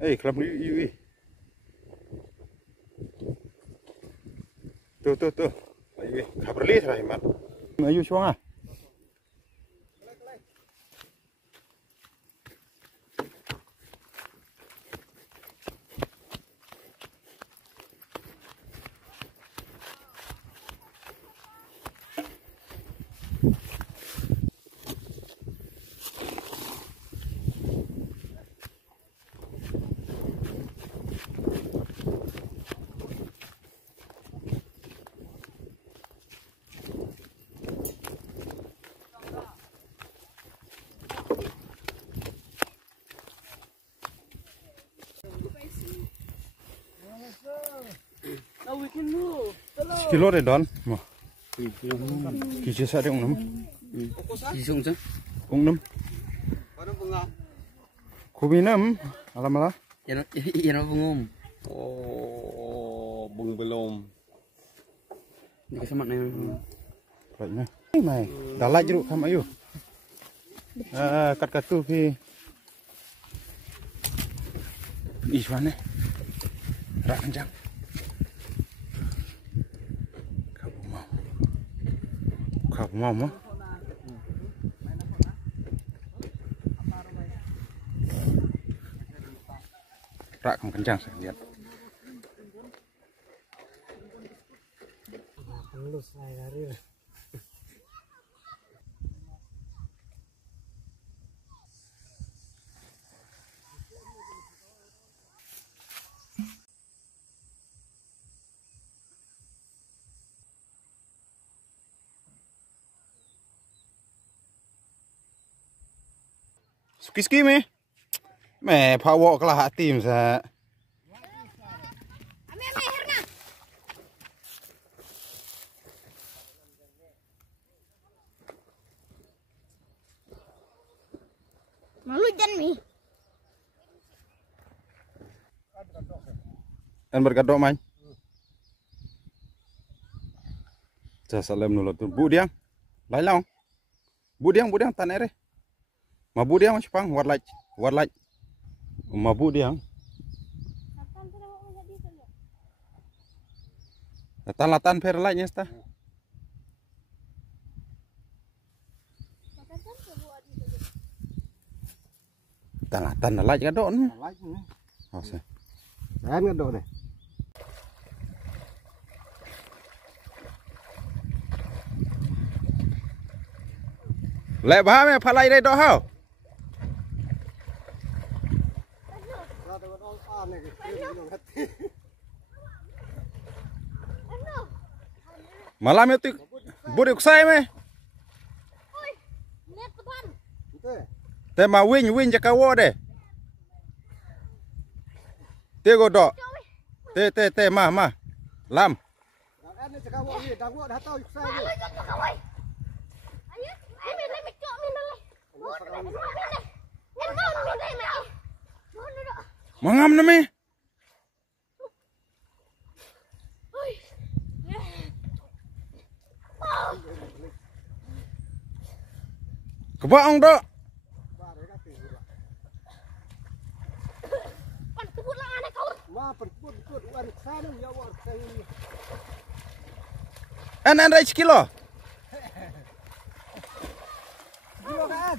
Eh, kelap you. Tuh. Ayo, kabar lihat lah, Iman. Ayo, cuang ah. Kilo deh Don, mau. Kicau saya ungnem. Kicau macam? Ungnem. Kubi nem, alam. Yang bungum. Oh, bung belum. Ini kesemak nih. Baiknya. Mai, dalat jeruk kamu ayo. Kat tu pi. Iswan rak kencang. Kau mau mah? Rak kencang saya lihat. Ski meh power kelah tim sa. Malu jan mi. An bergadok main. Salam nulot tu. Budiang. Lai long. Budiang tan ere. Mabu dia macam pang warlaj. Mabu dia. Latan per laj sta. Latan laj gadok ni. Laj ni. Oh se. Dan gadok ni. Lek bah me phalai dai dok hau. Malam itu budi kusai me. Te ma win jakawo de. Te godok. Te ma. Lam. Mangam na me. Kebaong dok. An rai kilo. Kilo kan.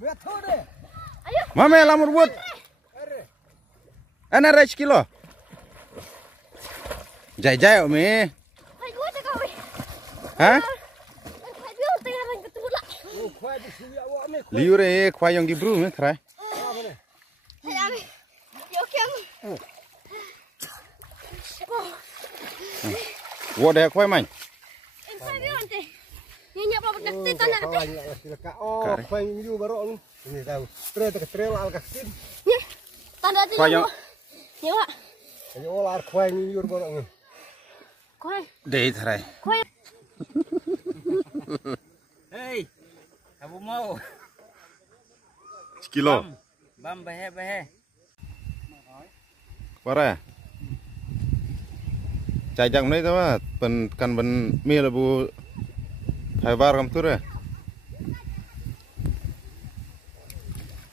Betul deh. Mame lamur buat. An rai kilo. Jai me. Hah? Liure khoai yang gibru me try. Wo de khoai man. Oh, khoai như baru ni. Ini tahu. Trail al kasin. Tanda tu. Khoai yang. Nyewa. Ini olah khoai như baru ni. Khoai. Dei try. Khoai. Hei, kamu mau? Kilo. Bam behe. Para. Chạy chậm đấy thôi mà, cần bần mía là bu phải vào cầm tur rồi.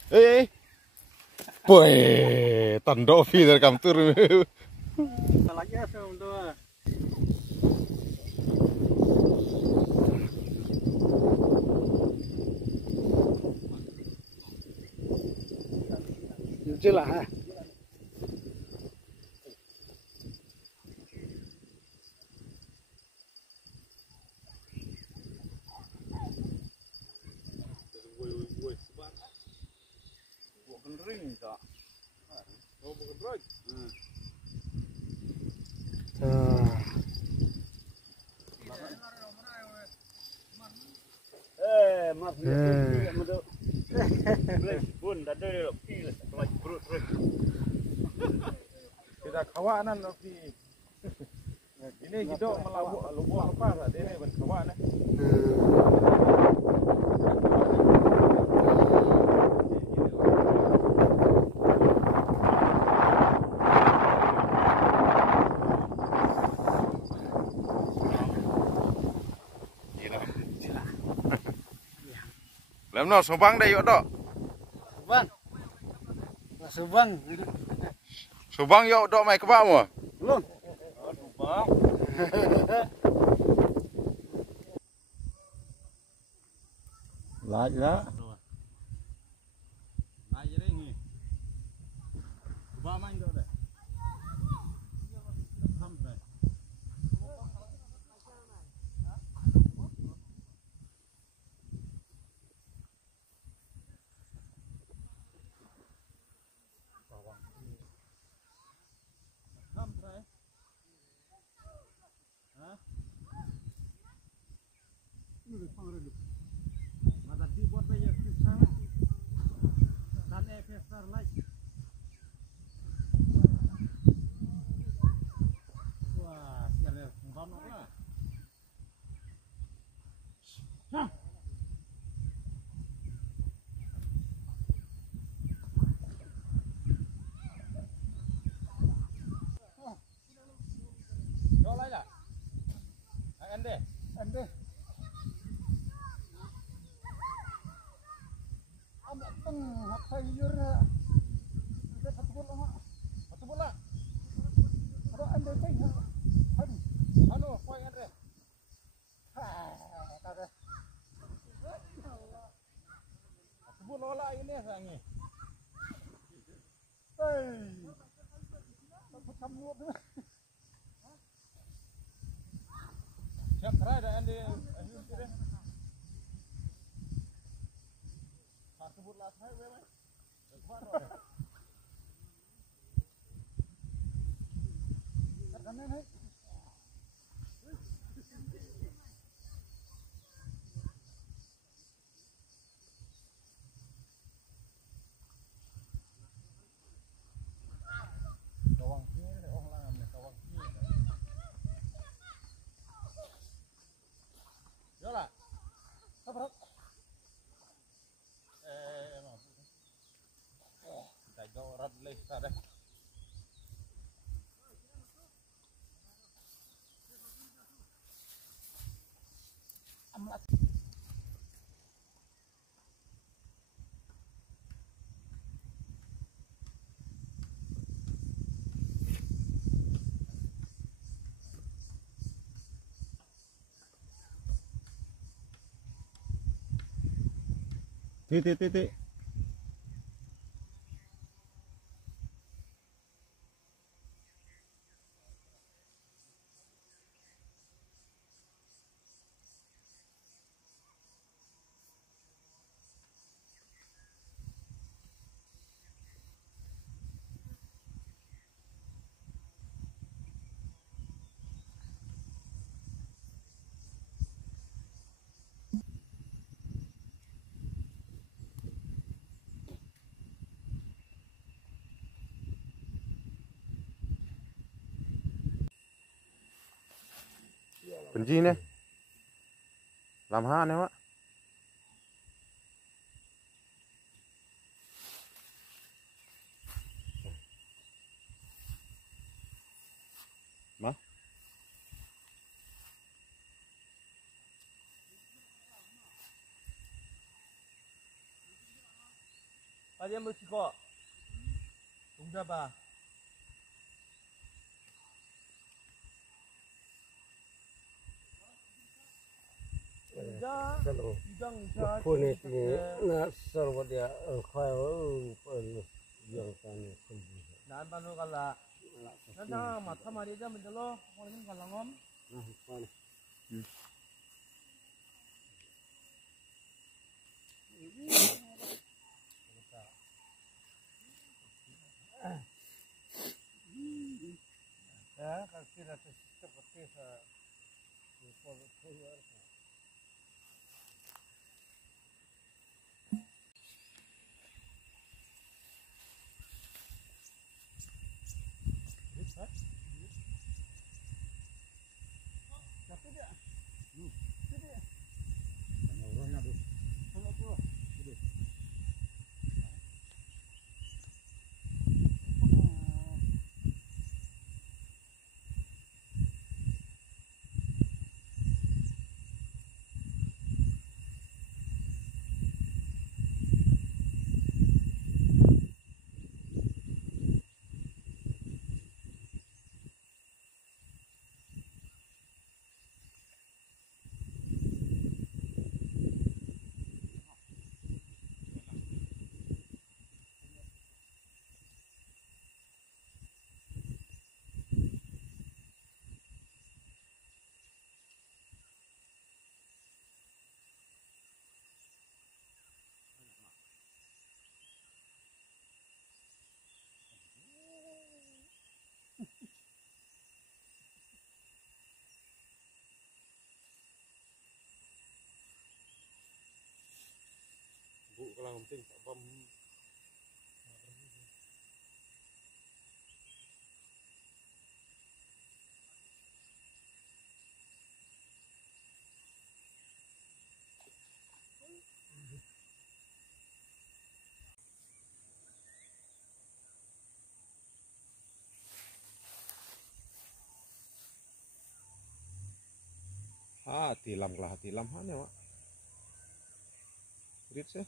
Ê, bồi. tandok fi dari kamtur. Salahnya sama tu. Jelah. Kita kawanan fi. Ini gitu melawak lubuh apa tak dia ben kawan. Làm nào Subang đây vậy đó? Subang. Subang. Subang yuk dok mai kebak mu. Belum. Subang. Laj lah. Laj je ni. Kebak main dok dah. Sampai. Ande. Amak teng hak sayur. Ada satu bola mak. Satu bola. Ada ande teng. Anu, poin ande. Ha, ada. Satu bola lah ini sangi. Hei. Apa kamu tu? Siap try dah ande ayun tu deh. Sebut last night weh. Kanan hai. Kawang ni orang lang ni kawang ni. Yola. Sabar. Go rat leh sada. Amat. Titik. Benji này làm ha này ạ. Mà Aja mesti kok. Udah, Bah. Udah. Kalau Udang jahat. pun itu nak serba dia kau yang sana sendiri. Nan panu kala. Nada mata mari aja menjelo. Mungkin kalau ngom. Nah, pan. Ya, kasih rasa seperti sa. Bu kalau penting bom. Tilam lah, tilam mana wak? Rit sih.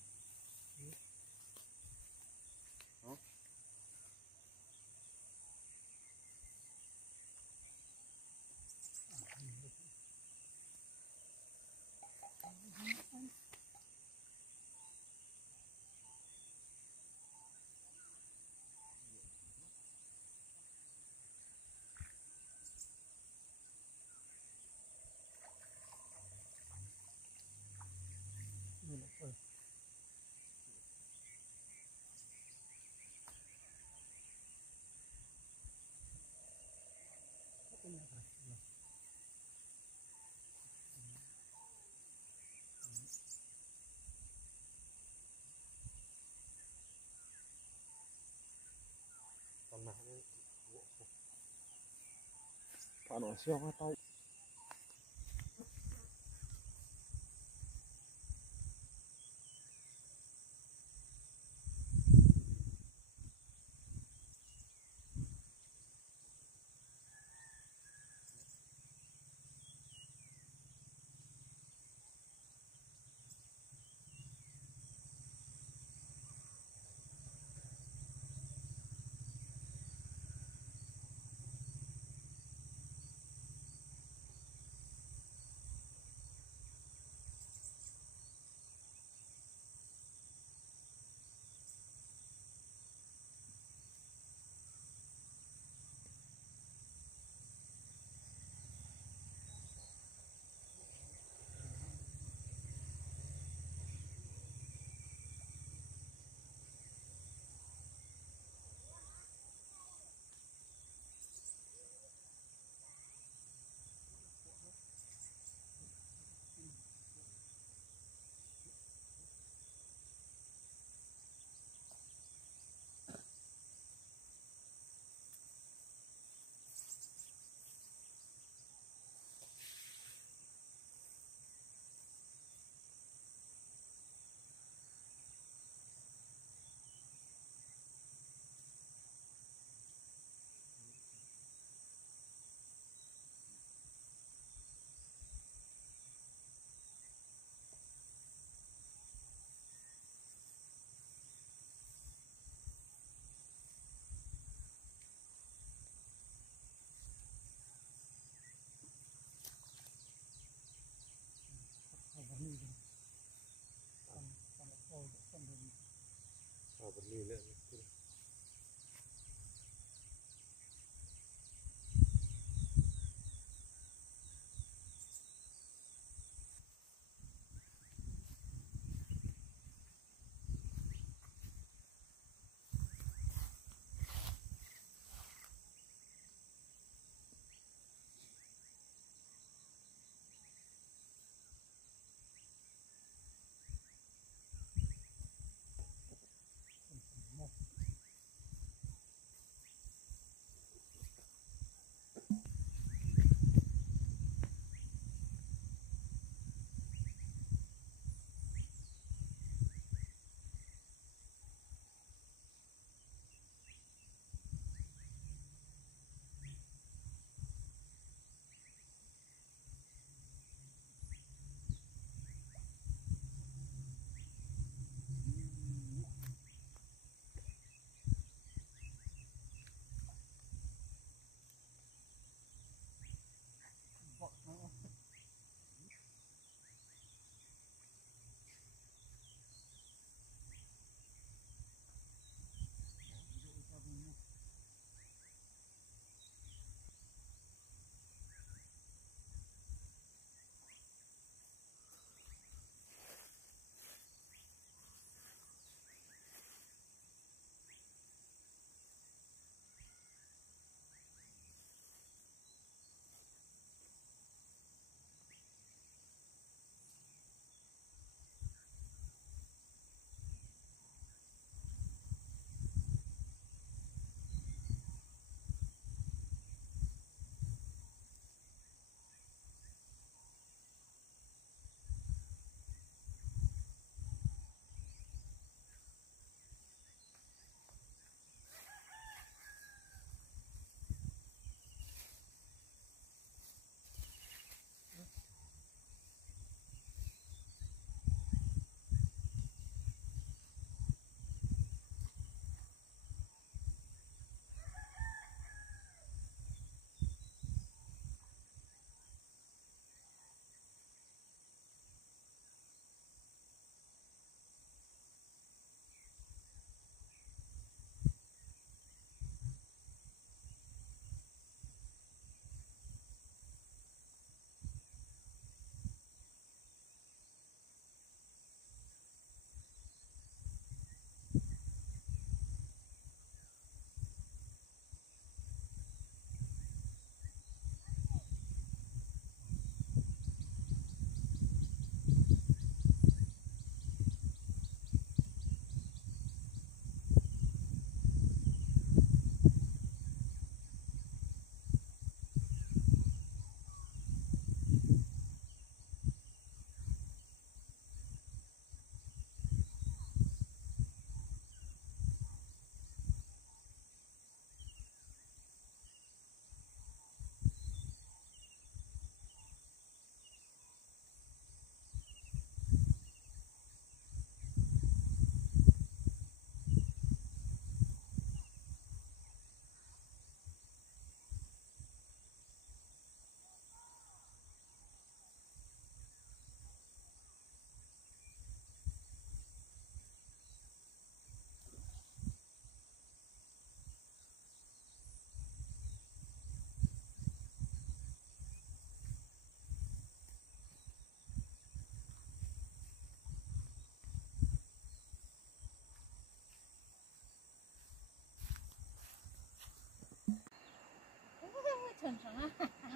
Paano siya nga tao?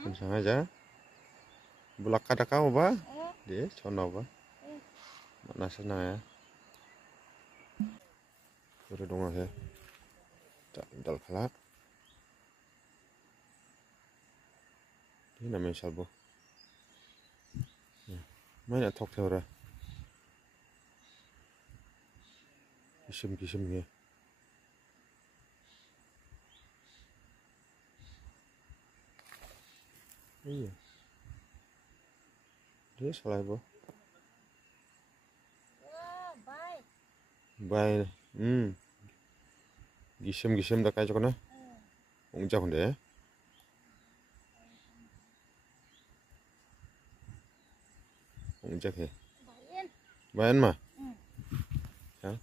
Sensang aja. Bulak kada kau ba? Dia cono ba? Mana sana ya? Sudah dong ya. Tak dal kelak. Ini namanya salbo. Mana tok teora? Kisum ya. Iya. Dia salah bo. Bye. Gisem dah kaya cakap na. Ungcap hunde. Ungcap he. Bayan mah. Ya.